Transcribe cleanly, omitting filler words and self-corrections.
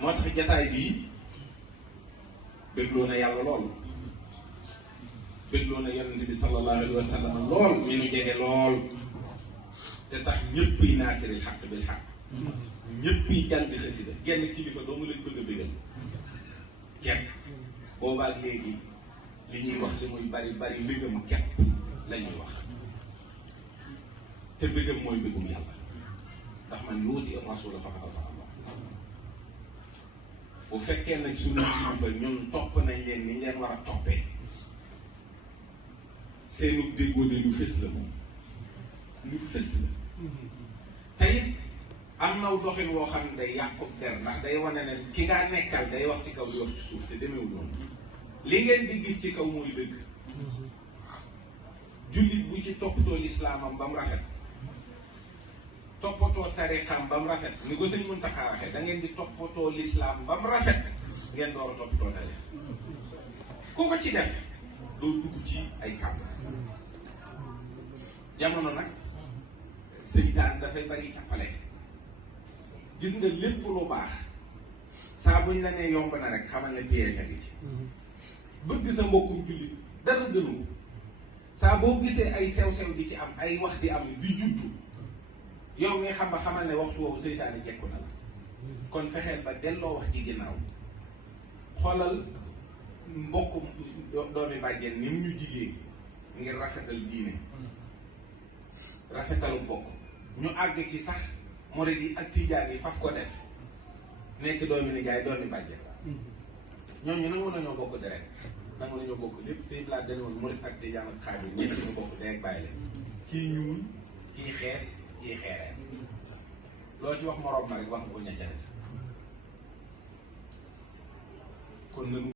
moo tax jataay bii bégloo na yàlla lool bégloo na yonent bi sallallahu alayhi wa sallam lool ñu nu jege lool te tax ñëpp yi naasiril xaq bil xaq ñëpp yi jàng xasida genn kilifa doo nga leen bëgg a bégal kenn boobaak léegi li ñuy wax li muy bari bari mbégam kepp la ñuy wax te mbégam mooy mbégum yàlla ndax man yuuti rasula faqad ata Allah bu fekkee nag suñu kilifa ñun topp nañ leen ni ngeen war a toppee seenu déggoo de lu fës la moom lu fës la te it am naw doxin woo xam ne day yàqub der ndax day wane ne ki ngaa nekkal day wax ci kaw di wax ci suuf te demeewul noonu li ngeen di gis ci kaw mooy dëgg jullit bu ci toppatoo lislaamam ba mu rafet toppatoo tariqam ba mu rafet ni ko sëñ Muntaxa waxee da ngeen di toppatoo lislaam ba mu rafet ngeen door a toppatoo tariq ku ko ci def doo dugg ci ay kàmb jamono nag seytaan dafay bari tappale gis nga lépp lu baax saa buñ la nee yomb na rek xamal ne piège gi ci bëgg sa mbokkum jullit dara gënu saa boo gisee ay sew-sew di ci am ay wax di am di juddu yow mi xam ba xamal ne waxtu woowu seytaane jekku na la kon fexeel ba delloo wax ci ginnaaw xoolal mbokkum doomi bàjjen ni mu ñu jigéen ngir rafetal diine rafetalu mbokk ñu àgg ci sax murid yi ak tijaan yi faf ko def nekk doomi nijaay doomi bàjjen ñooñu nangu nañoo bokk deret nangu nañoo bokk lépp sëy laa dañu woon murid ak tijaan ak xaadir ñëpp ñu bokk deret bàyyi leen kii ñuul kii xees kii xeereen loo ci wax moroom ma rek wax nga ko ña ca des kon nanu